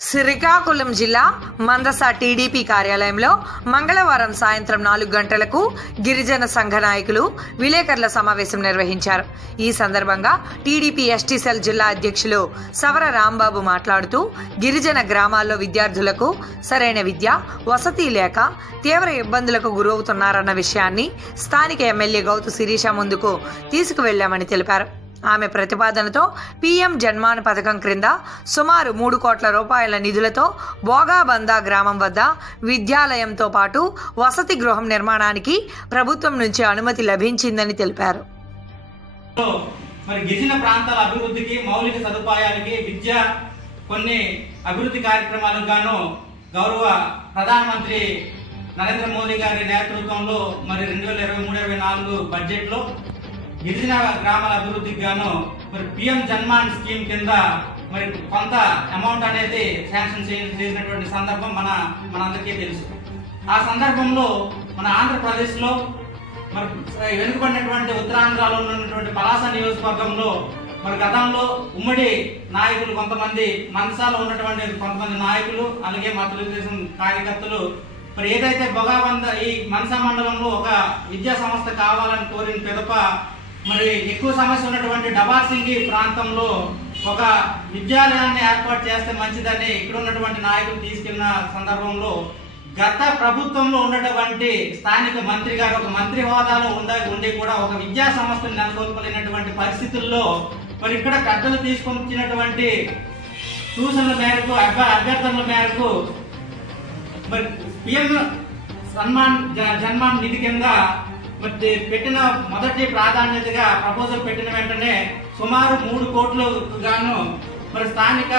శ్రీకాకుళం జిల్లా మందస టీడీపీ కార్యాలయంలో మంగళవారం సాయంత్రం నాలుగు గంటలకు గిరిజన సంఘ నాయకులు విలేకరుల సమావేశం నిర్వహించారు. ఈ సందర్భంగా టీడీపీ ఎస్టీ సెల్ జిల్లా అధ్యక్షులు సవర రాంబాబు మాట్లాడుతూ గిరిజన గ్రామాల్లో విద్యార్థులకు సరైన విద్య వసతి లేక తీవ్ర ఇబ్బందులకు గురవుతున్నారన్న విషయాన్ని స్థానిక ఎమ్మెల్యే గౌతు శిరీష ముందుకు తీసుకువెళ్ళామని తెలిపారు. ఆమె ప్రతిపాదనతో పీఎం జన్మాన్ పథకం క్రింద సుమారు మూడు కోట్ల రూపాయల నిధులతో బోగాబందా గ్రామం వద్ద విద్యాలయంతో పాటు వసతి గృహం నిర్మాణానికి ప్రభుత్వం నుంచి అనుమతి లభించిందని తెలిపారు. మరి గిరిజన ప్రాంతాల అభివృద్ధికి మౌలిక సదుపాయాలకి విద్య కొన్ని అభివృద్ధి కార్యక్రమాలకు గాను గౌరవ ప్రధానమంత్రి నరేంద్ర మోదీ గారి నేతృత్వంలో మరి రెండు వేల ఇరవై మూడు ఇరవై నాలుగు బడ్జెట్లో గిరిజన గ్రామాల అభివృద్ధికి గాను మరి పిఎం జన్మాన్ స్కీమ్ కింద మరి కొంత అమౌంట్ అనేది శాంక్షన్ చేసినటువంటి సందర్భం మన మనందరికీ తెలుసు. ఆ సందర్భంలో మన ఆంధ్రప్రదేశ్లో మరి వెనుకబడినటువంటి ఉత్తరాంధ్రలో ఉన్నటువంటి పలాస నియోజకవర్గంలో మరి గతంలో ఉమ్మడి నాయకులు కొంతమంది మనసాలో ఉన్నటువంటి కొంతమంది నాయకులు అలాగే మా తెలుగుదేశం కార్యకర్తలు మరి ఏదైతే బొగాబంద ఈ మనసా మండలంలో ఒక విద్యా సంస్థ కావాలని కోరిన పిదప మరి ఎక్కువ సమస్య ఉన్నటువంటి డబాసింగి ప్రాంతంలో ఒక విద్యాలయాన్ని ఏర్పాటు చేస్తే మంచిదని ఇక్కడ ఉన్నటువంటి నాయకులు తీసుకెళ్ళిన సందర్భంలో గత ప్రభుత్వంలో ఉన్నటువంటి స్థానిక మంత్రి గారు ఒక మంత్రి హోదాలో ఉండ ఉండి కూడా ఒక విద్యా సంస్థను నెలకొల్పలేనటువంటి పరిస్థితుల్లో మరి ఇక్కడ పెద్దలు తీసుకొచ్చినటువంటి సూచనల మేరకు అభ్య- అభ్యర్థనల మేరకు మరి పిఎం సన్మాన్ జ- జన్మాన్ నిధి కింద మరి పెట్టిన మొదటి ప్రాధాన్యతగా ప్రపోజల్ పెట్టిన వెంటనే సుమారు మూడు కోట్లు గాను మరి స్థానిక